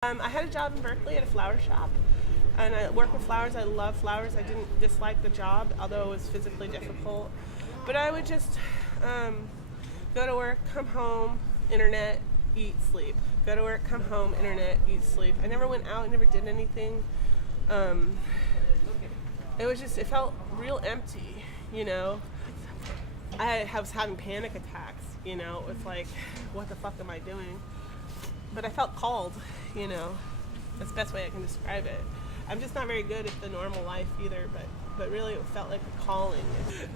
I had a job in Berkeley at a flower shop, and I work with flowers. I love flowers. I didn't dislike the job, although it was physically difficult. But I would just go to work, come home, internet, eat, sleep. Go to work, come home, internet, eat, sleep. I never went out, I never did anything. It felt real empty, you know. I was having panic attacks, you know. It's like, what the fuck am I doing? But I felt called, you know. That's the best way I can describe it. I'm just not very good at the normal life either, but really it felt like a calling.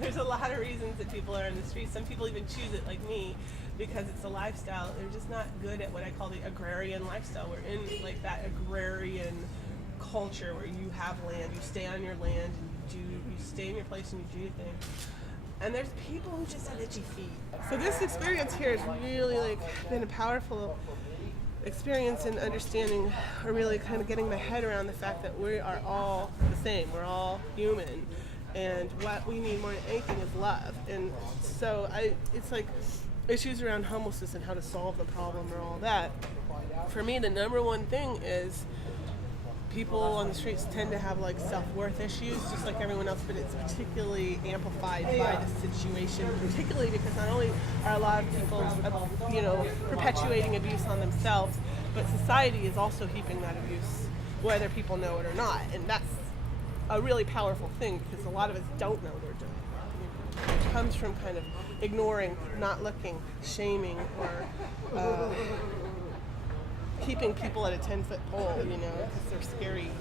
There's a lot of reasons that people are in the streets. Some people even choose it, like me, because it's a lifestyle. They're just not good at what I call the agrarian lifestyle. We're in like that agrarian culture where you have land, you stay on your land, and you stay in your place and you do your thing. And there's people who just have itchy feet. So this experience here has really been a powerful experience in understanding, or really kind of getting my head around the fact that we are all the same. We're all human, and what we need more than anything is love. And so it's like issues around homelessness and how to solve the problem or all that. For me, the number one thing is people on the streets tend to have like self-worth issues, just like everyone else, but it's particularly amplified by the situation, particularly because not only are a lot of people, perpetuating abuse on themselves, but society is also heaping that abuse, whether people know it or not. And that's a really powerful thing because a lot of us don't know they're doing it. It comes from kind of ignoring, not looking, shaming, or keeping people at a 10-foot pole, you know, because they're scary,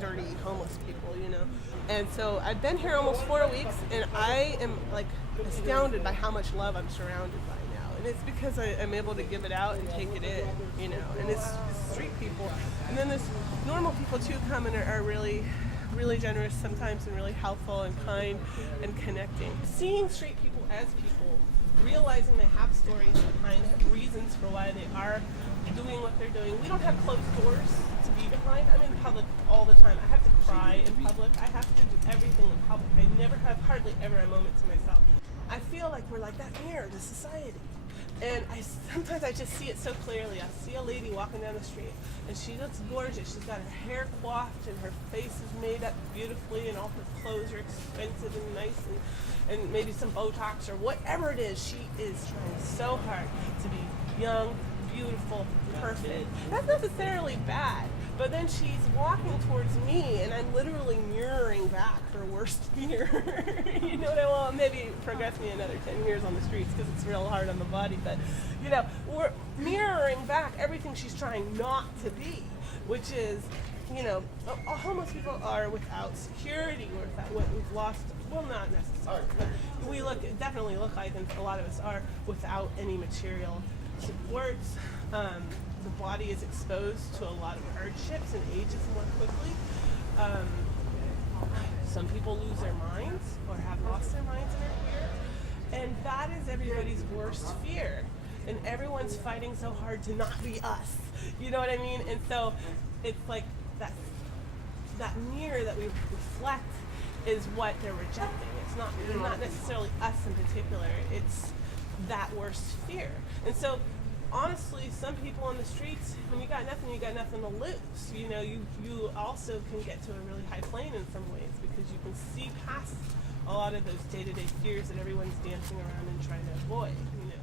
dirty, homeless people, you know. And so I've been here almost 4 weeks, and I am like astounded by how much love I'm surrounded by now. And it's because I'm able to give it out and take it in, you know. And it's street people, and then there's normal people too come and are really generous sometimes and really helpful and kind and connecting. Seeing street people as people, realizing they have stories behind reasons for why they are doing what they're doing. We don't have closed doors to be behind. I'm in public all the time. I have to cry in public. I have to do everything in public. I never have hardly ever a moment to myself. I feel like we're like that mirror to society. And sometimes I just see it so clearly. I see a lady walking down the street, and she looks gorgeous. She's got her hair coiffed, and her face is made up beautifully, and all her clothes are expensive and nice, and maybe some Botox or whatever it is. She is trying so hard to be young, beautiful, perfect. That's not necessarily bad. But then she's walking towards me, and I'm literally mirroring back her worst fear. You know what I want? Maybe progress me another 10 years on the streets because it's real hard on the body. But, you know, we're mirroring back everything she's trying not to be, which is, you know, homeless people are without security, or without what we've lost. Well, not necessarily, but we definitely look like, and a lot of us are, without any material supports. The body is exposed to a lot of hardships and ages more quickly. Some people lose their minds or have lost their minds and are here. And that is everybody's worst fear. And everyone's fighting so hard to not be us. You know what I mean? And so it's like that mirror that we reflect is what they're rejecting. It's not necessarily us in particular. It's that worst fear. And so honestly, some people on the streets, when you got nothing to lose. You know, you also can get to a really high plane in some ways because you can see past a lot of those day-to-day fears that everyone's dancing around and trying to avoid, you know.